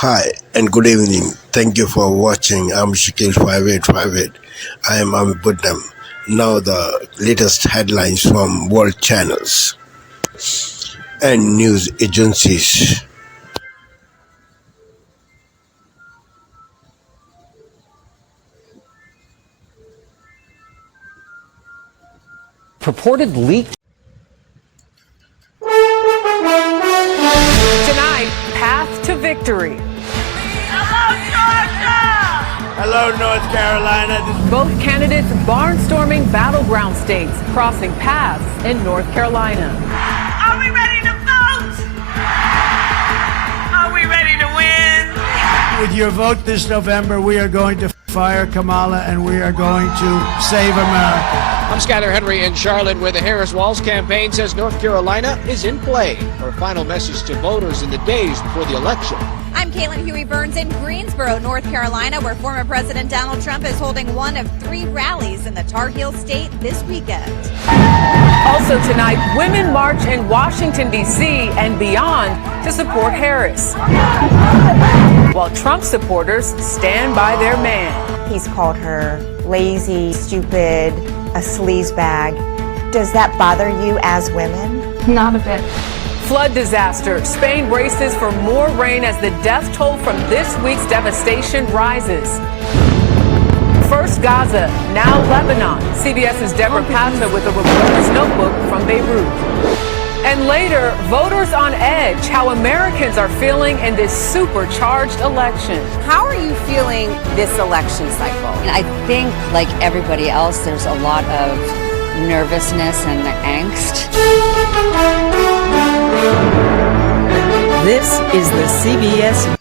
Hi and good evening. Thank you for watching. I'm Shakil 5858. I am Buddham. Now the latest headlines from world channels and news agencies. Purported leak. Tonight, path to victory. Hello, Georgia! Hello, North Carolina. Both candidates barnstorming battleground states, crossing paths in North Carolina. Are we ready to vote? Are we ready to win? With your vote this November, we are going to fire Kamala and we are going to save America. I'm Skyler Henry in Charlotte, where the Harris-Walz campaign says North Carolina is in play. Her final message to voters in the days before the election. I'm Caitlin Huey-Burns in Greensboro, North Carolina, where former President Donald Trump is holding one of 3 rallies in the Tar Heel state this weekend. Also tonight, women march in Washington, D.C. and beyond to support Harris, while Trump supporters stand by their man. He's called her lazy, stupid, a sleazebag. Does that bother you as women? Not a bit. Flood disaster. Spain braces for more rain as the death toll from this week's devastation rises. First Gaza, now Lebanon. CBS's Deborah Pazza with a reporter's notebook from Beirut. And later, voters on edge, how Americans are feeling in this supercharged election. How are you feeling this election cycle? I think, like everybody else, there's a lot of nervousness and angst. This is the CBS.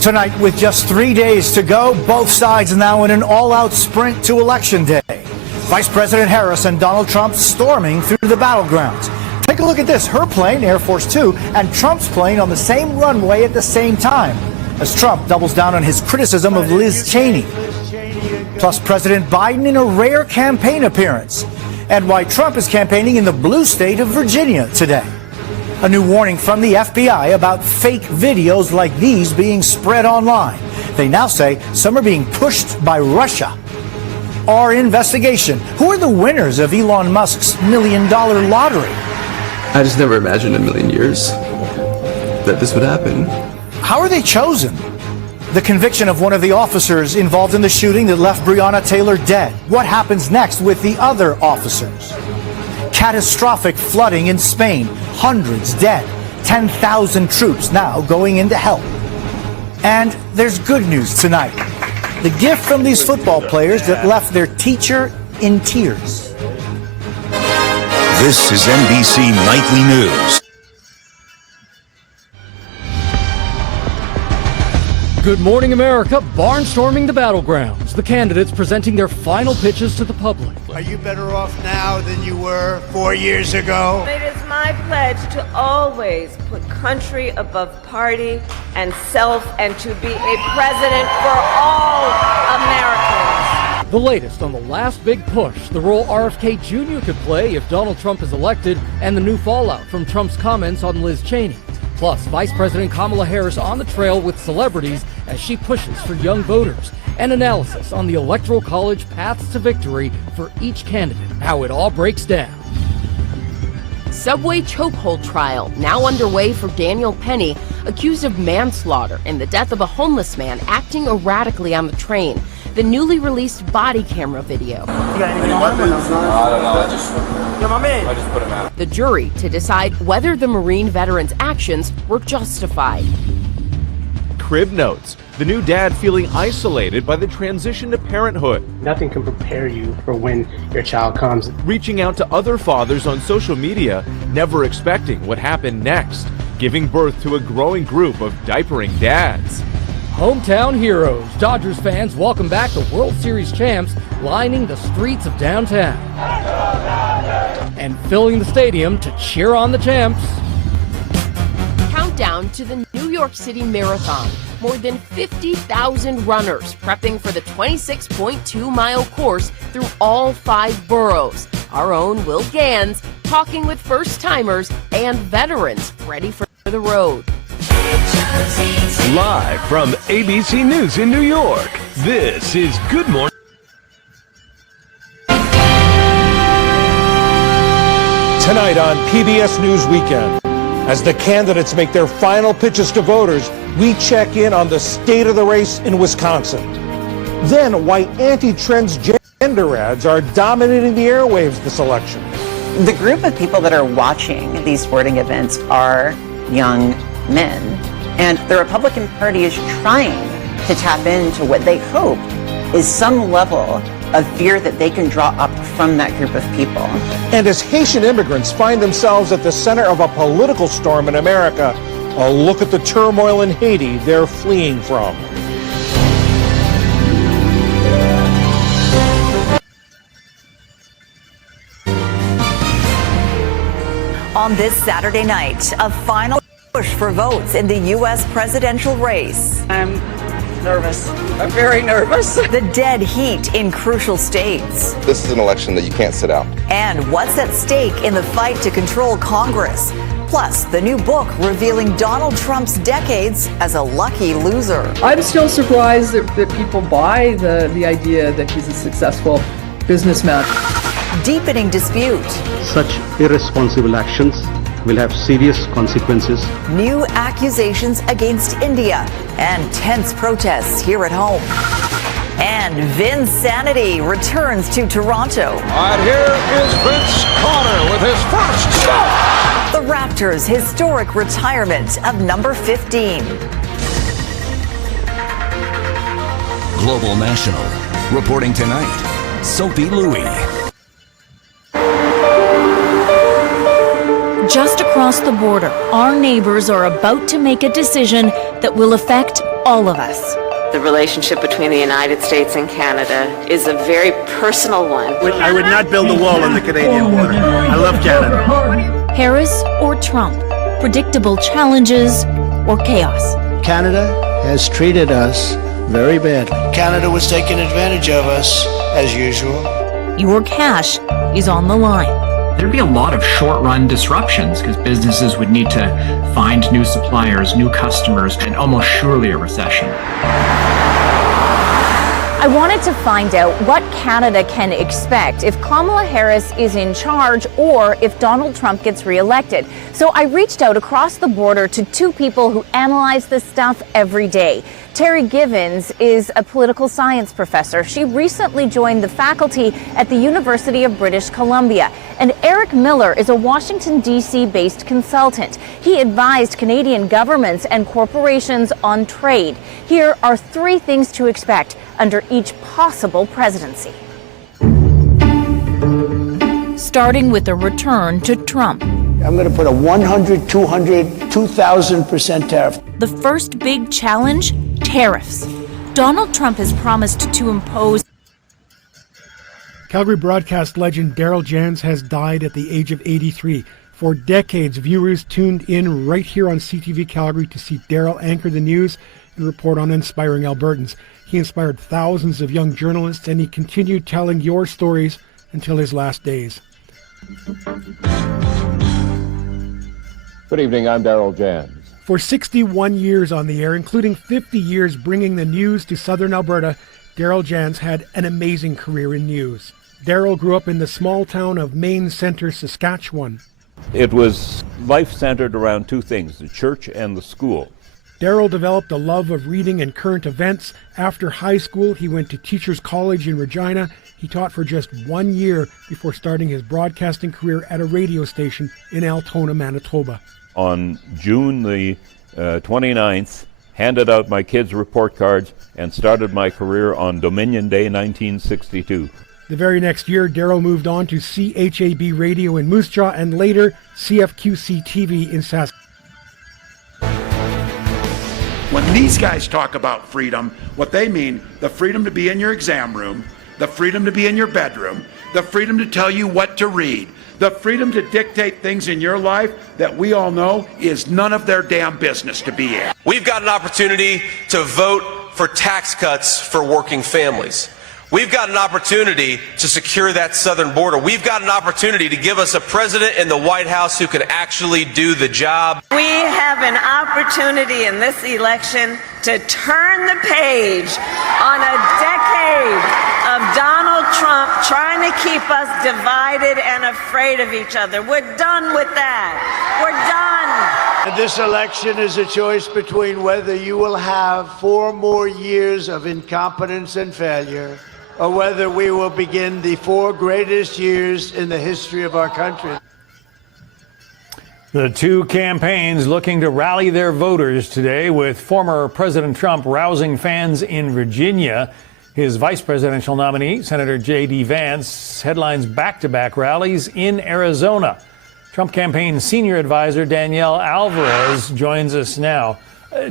Tonight, with just 3 days to go, both sides now in an all-out sprint to Election Day. Vice President Harris and Donald Trump storming through the battlegrounds. Take a look at this. Her plane, Air Force Two, and Trump's plane on the same runway at the same time, as Trump doubles down on his criticism of Liz Cheney. Plus, President Biden in a rare campaign appearance, and why Trump is campaigning in the blue state of Virginia today. A new warning from the FBI about fake videos like these being spread online. They now say some are being pushed by Russia. Our investigation. Who are the winners of Elon Musk's $1 million lottery? I just never imagined in a million years that this would happen. How are they chosen? The conviction of one of the officers involved in the shooting that left Breonna Taylor dead. What happens next with the other officers? Catastrophic flooding in Spain. Hundreds dead. 10,000 troops now going in to help. And there's good news tonight. The gift from these football players that left their teacher in tears. This is NBC Nightly News. Good morning, America. Barnstorming the battlegrounds. The candidates presenting their final pitches to the public. Are you better off now than you were 4 years ago? It is my pledge to always put country above party and self, and to be a president for all Americans. The latest on the last big push, the role RFK Jr. could play if Donald Trump is elected, and the new fallout from Trump's comments on Liz Cheney. Plus, Vice President Kamala Harris on the trail with celebrities as she pushes for young voters. And analysis on the Electoral College paths to victory for each candidate. How it all breaks down. Subway chokehold trial now underway for Daniel Penny, accused of manslaughter in the death of a homeless man acting erratically on the train. The newly released body camera video. You got anything on him? I don't know. I just put him out. The jury to decide whether the Marine veteran's actions were justified. Crib notes. The new dad feeling isolated by the transition to parenthood. Nothing can prepare you for when your child comes. Reaching out to other fathers on social media, never expecting what happened next. Giving birth to a growing group of diapering dads. Hometown heroes. Dodgers fans welcome back the World Series champs, lining the streets of downtown and filling the stadium to cheer on the champs. Countdown to the New York City Marathon. More than 50,000 runners prepping for the 26.2-mile course through all 5 boroughs. Our own Will Gans talking with first-timers and veterans ready for the road. Live from ABC News in New York, this is Good Morning. Tonight on PBS News Weekend, as the candidates make their final pitches to voters, we check in on the state of the race in Wisconsin. Then, why anti-transgender ads are dominating the airwaves this election. The group of people that are watching these sporting events are young men. And the Republican Party is trying to tap into what they hope is some level of fear that they can draw up from that group of people. And as Haitian immigrants find themselves at the center of a political storm in America, a look at the turmoil in Haiti they're fleeing from. On this Saturday night, a final push for votes in the U.S. presidential race. I'm nervous. I'm very nervous. The dead heat in crucial states. This is an election that you can't sit out. And what's at stake in the fight to control Congress. Plus, the new book revealing Donald Trump's decades as a lucky loser. I'm still surprised that people buy the idea that he's a successful businessman. Deepening dispute. Such irresponsible actions will have serious consequences. New accusations against India and tense protests here at home. And Vinsanity returns to Toronto. And here is Vince Carter with his first stop. The Raptors' historic retirement of number 15. Global National. Reporting tonight, Sophie Louis. Just across the border, our neighbors are about to make a decision that will affect all of us. The relationship between the United States and Canada is a very personal one. I would not build a wall on the Canadian border. I love Canada. Harris or Trump? Predictable challenges or chaos? Canada has treated us very badly. Canada was taking advantage of us, as usual. Your cash is on the line. There'd be a lot of short-run disruptions because businesses would need to find new suppliers, new customers, and almost surely a recession. I wanted to find out what Canada can expect if Kamala Harris is in charge or if Donald Trump gets reelected. So I reached out across the border to two people who analyze this stuff every day. Terry Givens is a political science professor. She recently joined the faculty at the University of British Columbia. And Eric Miller is a Washington, D.C. based consultant. He advised Canadian governments and corporations on trade. Here are three things to expect under each possible presidency. Starting with a return to Trump. I'm going to put a 100, 200, 2,000% tariff. The first big challenge, tariffs. Donald Trump has promised to impose. Calgary broadcast legend Daryl Jans has died at the age of 83. For decades, viewers tuned in right here on CTV Calgary to see Daryl anchor the news and report on inspiring Albertans. He inspired thousands of young journalists, and he continued telling your stories until his last days. Good evening, I'm Daryl Jans. For 61 years on the air, including 50 years bringing the news to southern Alberta, Daryl Jans had an amazing career in news. Daryl grew up in the small town of Main Centre, Saskatchewan. It was life centered around two things, the church and the school. Daryl developed a love of reading and current events. After high school, he went to Teachers College in Regina. He taught for just 1 year before starting his broadcasting career at a radio station in Altona, Manitoba. On June the 29th, handed out my kids' report cards and started my career on Dominion Day 1962. The very next year, Daryl moved on to CHAB Radio in Moose Jaw and later CFQC TV in Saskatchewan. When these guys talk about freedom, what they mean, the freedom to be in your exam room, the freedom to be in your bedroom, the freedom to tell you what to read, the freedom to dictate things in your life that we all know is none of their damn business to be in. We've got an opportunity to vote for tax cuts for working families. We've got an opportunity to secure that southern border. We've got an opportunity to give us a president in the White House who can actually do the job. We have an opportunity in this election to turn the page on a decade of Donald Trump trying to keep us divided and afraid of each other. We're done with that. We're done. And this election is a choice between whether you will have 4 more years of incompetence and failure, or whether we will begin the 4 greatest years in the history of our country. The two campaigns looking to rally their voters today, with former President Trump rousing fans in Virginia. His vice presidential nominee, Senator J.D. Vance, headlines back-to-back rallies in Arizona. Trump campaign senior advisor Danielle Alvarez joins us now.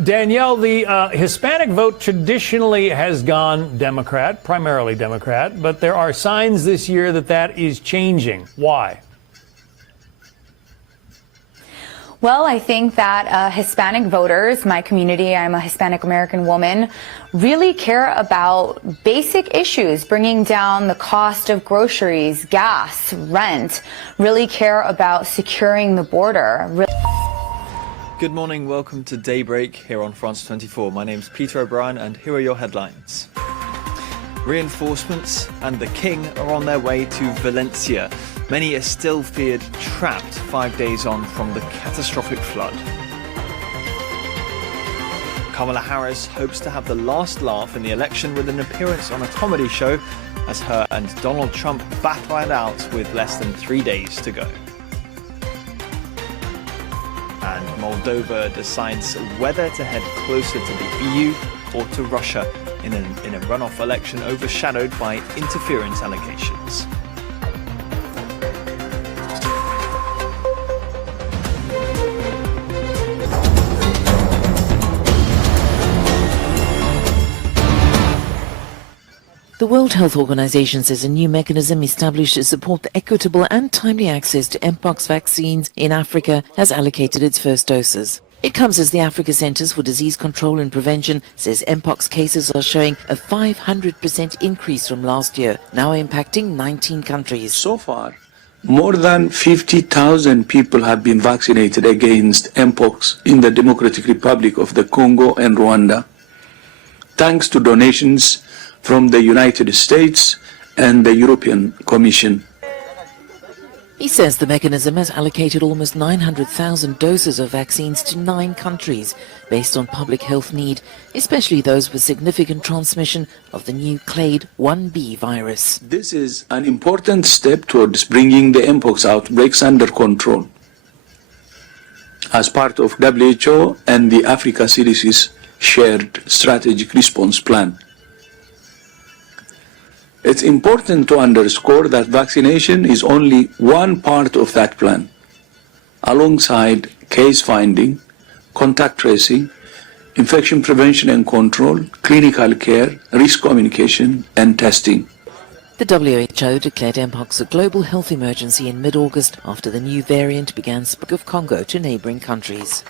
Danielle, the Hispanic vote traditionally has gone Democrat, primarily Democrat, but there are signs this year that that is changing. Why? Well, I think that Hispanic voters, my community, I'm a Hispanic American woman, really care about basic issues, bringing down the cost of groceries, gas, rent, really care about securing the border. Good morning, welcome to Daybreak here on France 24. My name's Peter O'Brien and here are your headlines. Reinforcements and the King are on their way to Valencia. Many are still feared trapped 5 days on from the catastrophic flood. Kamala Harris hopes to have the last laugh in the election with an appearance on a comedy show as her and Donald Trump battle it out with less than 3 days to go. And Moldova decides whether to head closer to the EU or to Russia in a runoff election overshadowed by interference allegations. The World Health Organization says a new mechanism established to support the equitable and timely access to Mpox vaccines in Africa has allocated its first doses. It comes as the Africa Centers for Disease Control and Prevention says Mpox cases are showing a 500% increase from last year, now impacting 19 countries. So far, more than 50,000 people have been vaccinated against Mpox in the Democratic Republic of the Congo and Rwanda, thanks to donations from the United States and the European Commission. He says the mechanism has allocated almost 900,000 doses of vaccines to 9 countries based on public health need, especially those with significant transmission of the new clade 1b virus. This is an important step towards bringing the Mpox outbreaks under control as part of WHO and the Africa CDC's shared strategic response plan. It's important to underscore that vaccination is only one part of that plan, alongside case finding, contact tracing, infection prevention and control, clinical care, risk communication, and testing. The WHO declared Mpox a global health emergency in mid-August after the new variant began spreading of Congo to neighboring countries.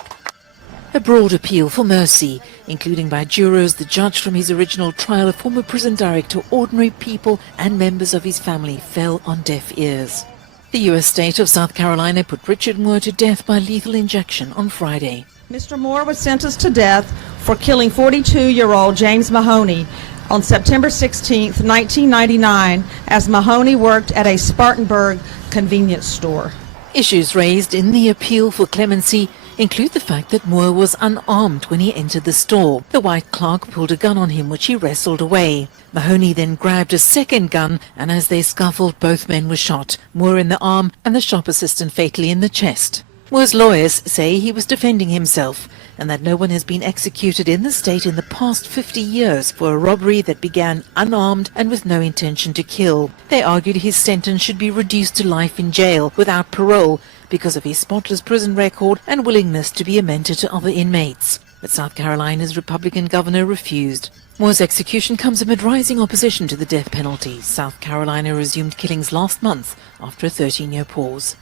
A broad appeal for mercy, including by jurors, the judge from his original trial, a former prison director, ordinary people and members of his family, fell on deaf ears. The U.S. state of South Carolina put Richard Moore to death by lethal injection on Friday. Mr. Moore was sentenced to death for killing 42-year-old James Mahoney on September 16, 1999, as Mahoney worked at a Spartanburg convenience store. Issues raised in the appeal for clemency include the fact that Moore was unarmed when he entered the store. The white clerk pulled a gun on him, which he wrestled away. Mahoney then grabbed a second gun, and as they scuffled, both men were shot, Moore in the arm and the shop assistant fatally in the chest. Moore's lawyers say he was defending himself and that no one has been executed in the state in the past 50 years for a robbery that began unarmed and with no intention to kill. They argued his sentence should be reduced to life in jail without parole because of his spotless prison record and willingness to be a mentor to other inmates. But South Carolina's Republican governor refused. Moore's execution comes amid rising opposition to the death penalty. South Carolina resumed killings last month after a 13-year pause.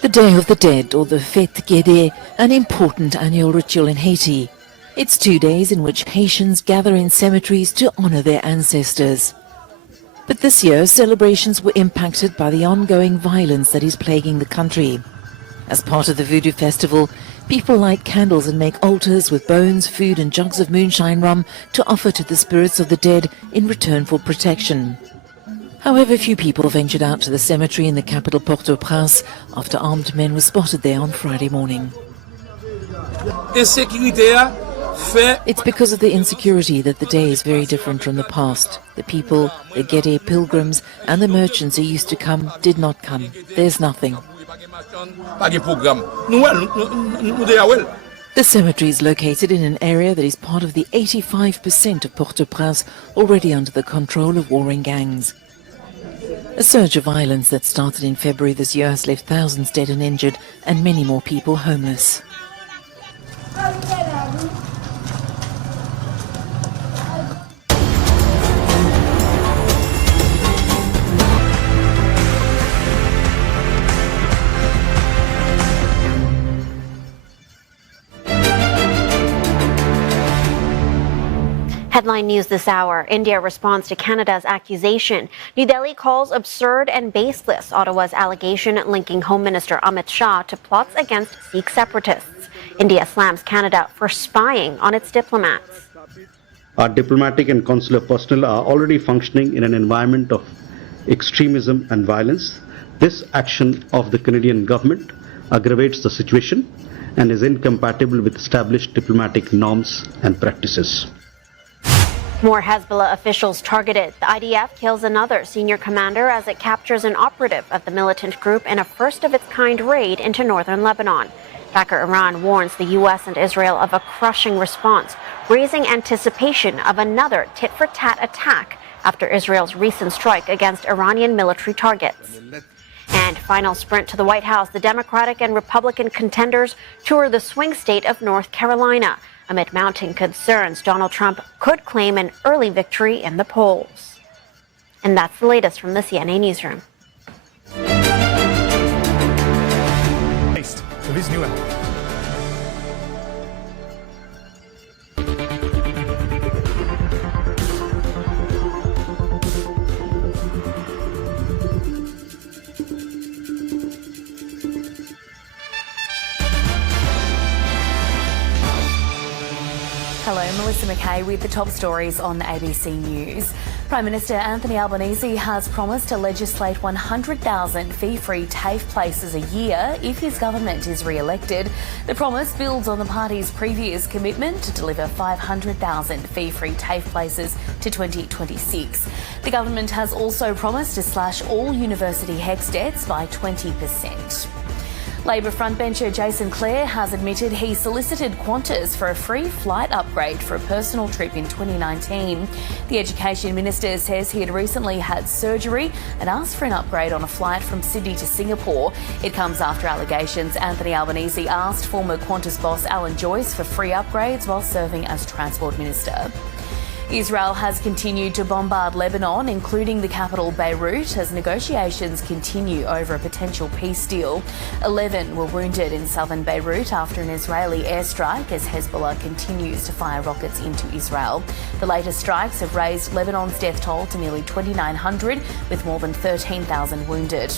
The Day of the Dead, or the Fête Guédé, an important annual ritual in Haiti. It's 2 days in which Haitians gather in cemeteries to honor their ancestors. But this year, celebrations were impacted by the ongoing violence that is plaguing the country. As part of the Voodoo Festival, people light candles and make altars with bones, food and jugs of moonshine rum to offer to the spirits of the dead in return for protection. However, few people ventured out to the cemetery in the capital Port-au-Prince after armed men were spotted there on Friday morning. It's because of the insecurity that the day is very different from the past. The people, the Guédé pilgrims and the merchants who used to come did not come. There's nothing. The cemetery is located in an area that is part of the 85% of Port-au-Prince already under the control of warring gangs. A surge of violence that started in February this year has left thousands dead and injured and many more people homeless. Headline news this hour. India responds to Canada's accusation. New Delhi calls absurd and baseless Ottawa's allegation linking Home Minister Amit Shah to plots against Sikh separatists. India slams Canada for spying on its diplomats. Our diplomatic and consular personnel are already functioning in an environment of extremism and violence. This action of the Canadian government aggravates the situation and is incompatible with established diplomatic norms and practices. More Hezbollah officials targeted. The IDF kills another senior commander as it captures an operative of the militant group in a first-of-its-kind raid into northern Lebanon. Backer Iran warns the U.S. and Israel of a crushing response, raising anticipation of another tit-for-tat attack after Israel's recent strike against Iranian military targets. And final sprint to the White House. The Democratic and Republican contenders tour the swing state of North Carolina. Amid mounting concerns, Donald Trump could claim an early victory in the polls. And that's the latest from the CNA Newsroom. To this new album. Hello, Melissa McKay with the top stories on ABC News. Prime Minister Anthony Albanese has promised to legislate 100,000 fee-free TAFE places a year if his government is re-elected. The promise builds on the party's previous commitment to deliver 500,000 fee-free TAFE places to 2026. The government has also promised to slash all university HECS debts by 20%. Labor frontbencher Jason Clare has admitted he solicited Qantas for a free flight upgrade for a personal trip in 2019. The Education Minister says he had recently had surgery and asked for an upgrade on a flight from Sydney to Singapore. It comes after allegations Anthony Albanese asked former Qantas boss Alan Joyce for free upgrades while serving as Transport Minister. Israel has continued to bombard Lebanon, including the capital Beirut, as negotiations continue over a potential peace deal. 11 were wounded in southern Beirut after an Israeli airstrike as Hezbollah continues to fire rockets into Israel. The latest strikes have raised Lebanon's death toll to nearly 2,900, with more than 13,000 wounded.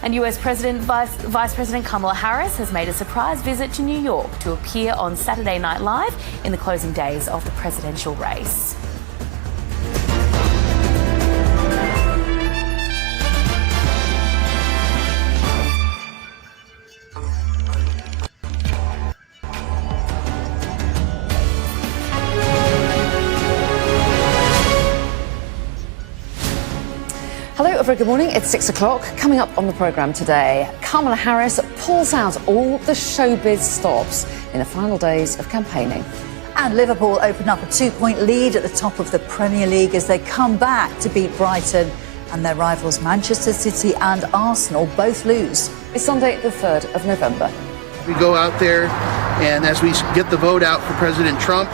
And US Vice President Kamala Harris has made a surprise visit to New York to appear on Saturday Night Live in the closing days of the presidential race. Hello, very good morning. It's 6 o'clock. Coming up on the programme today, Kamala Harris pulls out all the showbiz stops in the final days of campaigning. And Liverpool open up a 2-point lead at the top of the Premier League as they come back to beat Brighton. And their rivals Manchester City and Arsenal both lose. It's Sunday, the 3rd of November. We go out there, and as we get the vote out for President Trump,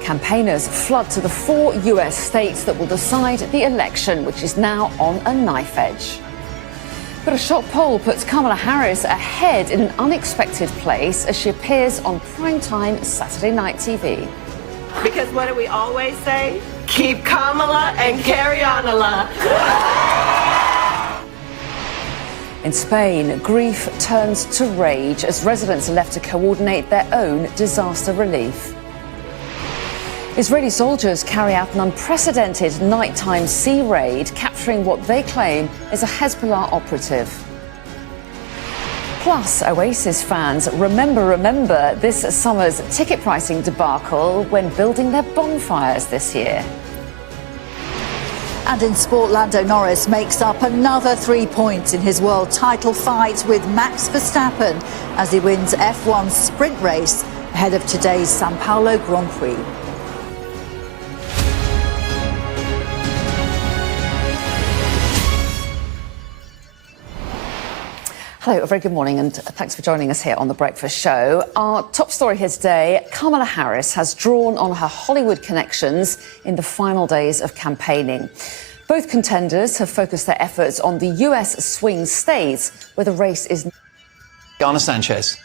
campaigners flood to the 4 US states that will decide the election, which is now on a knife edge. But a short poll puts Kamala Harris ahead in an unexpected place as she appears on primetime Saturday night TV. Because what do we always say? Keep Kamala and carry on, Allah. In Spain, grief turns to rage as residents are left to coordinate their own disaster relief. Israeli soldiers carry out an unprecedented nighttime sea raid, capturing what they claim is a Hezbollah operative. Plus, Oasis fans remember this summer's ticket pricing debacle when building their bonfires this year. And in sport, Lando Norris makes up another 3 points in his world title fight with Max Verstappen as he wins F1's sprint race ahead of today's Sao Paulo Grand Prix. Hello, a very good morning and thanks for joining us here on The Breakfast Show. Our top story here today, Kamala Harris has drawn on her Hollywood connections in the final days of campaigning. Both contenders have focused their efforts on the US swing states where the race is... Garner Sanchez.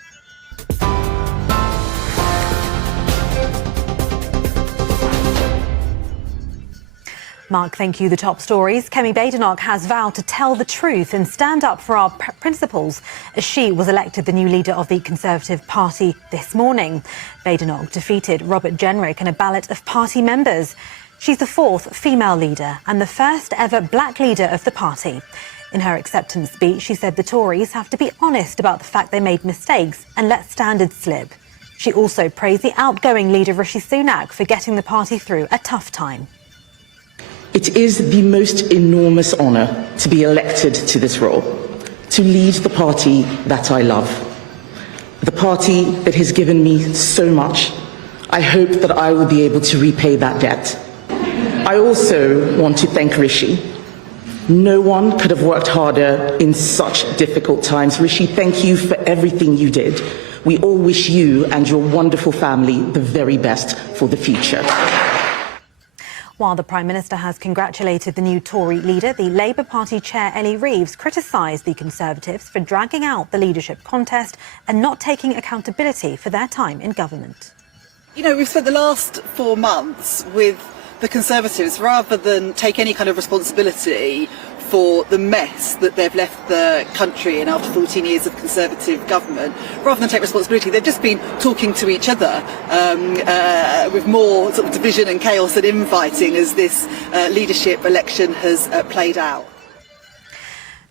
Mark, thank you. The top stories. Kemi Badenoch has vowed to tell the truth and stand up for our principles as she was elected the new leader of the Conservative Party this morning. Badenoch defeated Robert Jenrick in a ballot of party members. She's the fourth female leader and the first ever black leader of the party. In her acceptance speech, she said the Tories have to be honest about the fact they made mistakes and let standards slip. She also praised the outgoing leader Rishi Sunak for getting the party through a tough time. It is the most enormous honour to be elected to this role, to lead the party that I love, the party that has given me so much. I hope that I will be able to repay that debt. I also want to thank Rishi. No one could have worked harder in such difficult times. Rishi, thank you for everything you did. We all wish you and your wonderful family the very best for the future. While the Prime Minister has congratulated the new Tory leader, the Labour Party chair Ellie Reeves criticised the Conservatives for dragging out the leadership contest and not taking accountability for their time in government. You know, we've spent the last 4 months with the Conservatives, rather than take any kind of responsibility for the mess that they've left the country in after 14 years of Conservative government, rather than take responsibility, they've just been talking to each other with more sort of division and chaos and infighting as this leadership election has played out.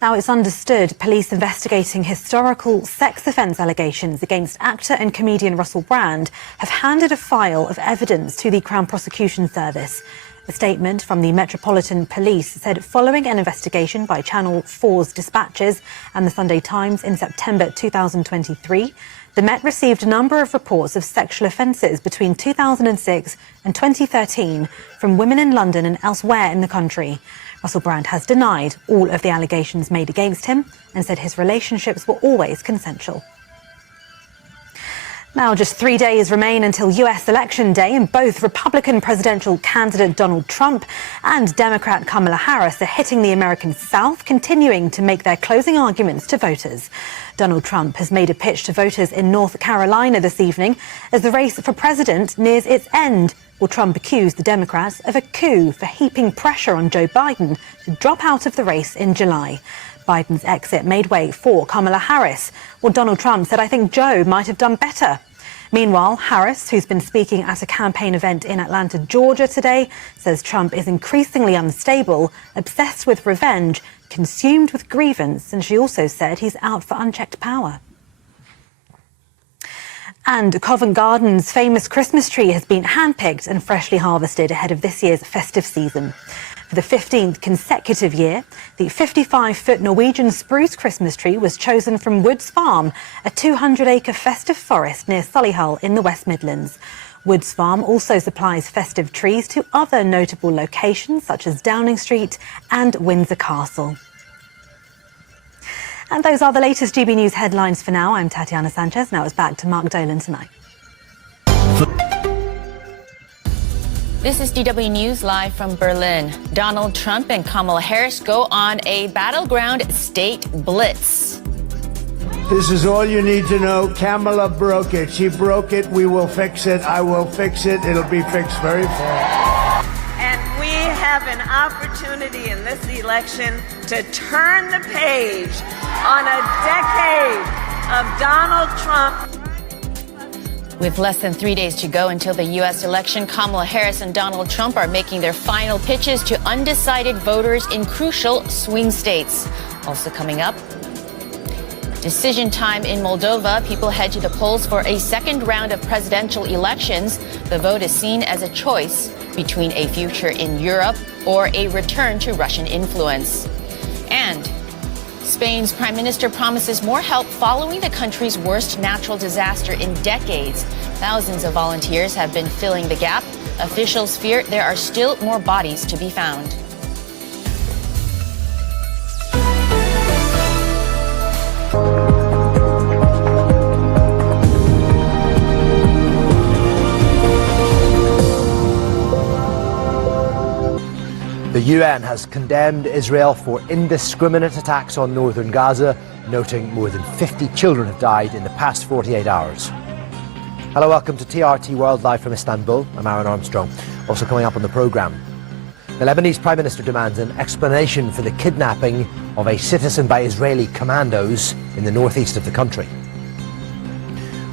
Now, it's understood police investigating historical sex offence allegations against actor and comedian Russell Brand have handed a file of evidence to the Crown Prosecution Service. A statement from the Metropolitan Police said following an investigation by Channel 4's dispatchers and the Sunday Times in September 2023, the Met received a number of reports of sexual offences between 2006 and 2013 from women in London and elsewhere in the country. Russell Brand has denied all of the allegations made against him and said his relationships were always consensual. Now, just 3 days remain until US Election Day, and both Republican presidential candidate Donald Trump and Democrat Kamala Harris are hitting the American South, continuing to make their closing arguments to voters. Donald Trump has made a pitch to voters in North Carolina this evening as the race for president nears its end. Will Trump accuse the Democrats of a coup for heaping pressure on Joe Biden to drop out of the race in July? Biden's exit made way for Kamala Harris. Well, Donald Trump said, "I think Joe might have done better." Meanwhile, Harris, who's been speaking at a campaign event in Atlanta, Georgia today, says Trump is increasingly unstable, obsessed with revenge, consumed with grievance, and she also said he's out for unchecked power. And Covent Garden's famous Christmas tree has been handpicked and freshly harvested ahead of this year's festive season. For the 15th consecutive year, the 55-foot Norwegian spruce Christmas tree was chosen from Woods Farm, a 200-acre festive forest near Solihull in the West Midlands. Woods Farm also supplies festive trees to other notable locations such as Downing Street and Windsor Castle. And those are the latest GB News headlines for now. I'm Tatiana Sanchez. Now it's back to Mark Dolan tonight. This is DW News live from Berlin. Donald Trump and Kamala Harris go on a battleground state blitz. This is all you need to know. Kamala broke it. She broke it. We will fix it. I will fix it. It'll be fixed very fast. And we have an opportunity in this election to turn the page on a decade of Donald Trump. With less than 3 days to go until the U.S. election, Kamala Harris and Donald Trump are making their final pitches to undecided voters in crucial swing states. Also coming up, decision time in Moldova. People head to the polls for a second round of presidential elections. The vote is seen as a choice between a future in Europe or a return to Russian influence. And Spain's prime minister promises more help following the country's worst natural disaster in decades. Thousands of volunteers have been filling the gap. Officials fear there are still more bodies to be found. The UN has condemned Israel for indiscriminate attacks on northern Gaza, noting more than 50 children have died in the past 48 hours. Hello, welcome to TRT World Live from Istanbul. I'm Aaron Armstrong. Also coming up on the programme, the Lebanese Prime Minister demands an explanation for the kidnapping of a citizen by Israeli commandos in the northeast of the country.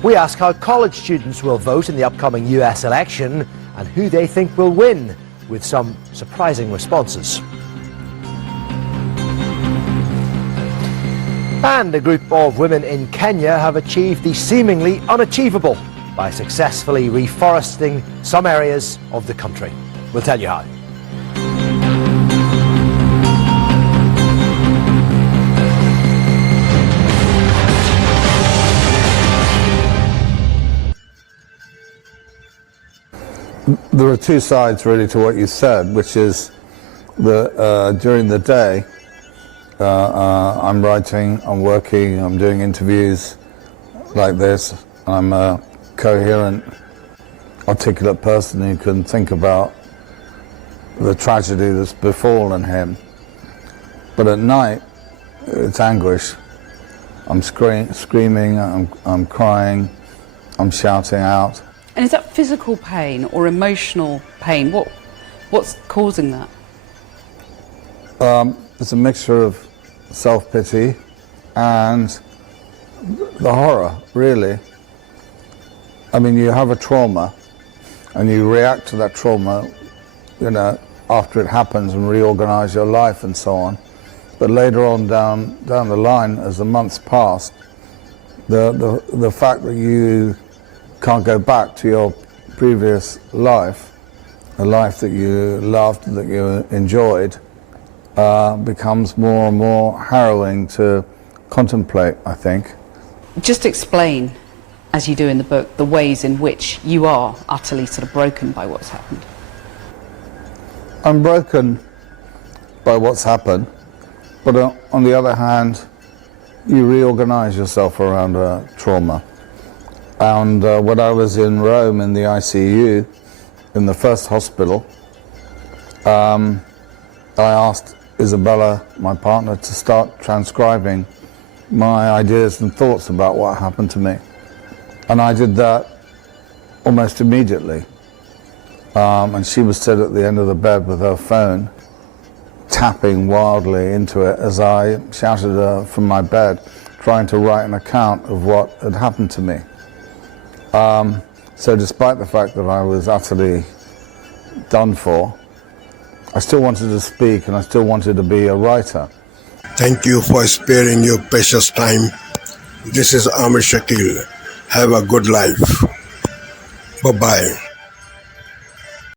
We ask how college students will vote in the upcoming US election and who they think will win, with some surprising responses. And a group of women in Kenya have achieved the seemingly unachievable by successfully reforesting some areas of the country. We'll tell you how. There are two sides really to what you said, which is that during the day I'm writing, I'm working, I'm doing interviews like this. I'm a coherent, articulate person who can think about the tragedy that's befallen him. But at night, it's anguish. I'm screaming, I'm crying, I'm shouting out. And is that physical pain or emotional pain? What's causing that? It's a mixture of self-pity and the horror, really. I mean, you have a trauma and you react to that trauma, you know, after it happens and reorganize your life and so on. But later on down the line, as the months pass, the fact that you can't go back to your previous life, a life that you loved, that you enjoyed, becomes more and more harrowing to contemplate, I think. Just explain, as you do in the book, the ways in which you are utterly sort of broken by what's happened. I'm broken by what's happened, but on the other hand, you reorganize yourself around a trauma. And when I was in Rome in the ICU, in the first hospital, I asked Isabella, my partner, to start transcribing my ideas and thoughts about what happened to me. And I did that almost immediately. And she was stood at the end of the bed with her phone, tapping wildly into it as I shouted from my bed, trying to write an account of what had happened to me. So despite the fact that I was utterly done for, I still wanted to speak and I still wanted to be a writer. Thank you for sparing your precious time. This is Amir Shakil. Have a good life. Bye-bye.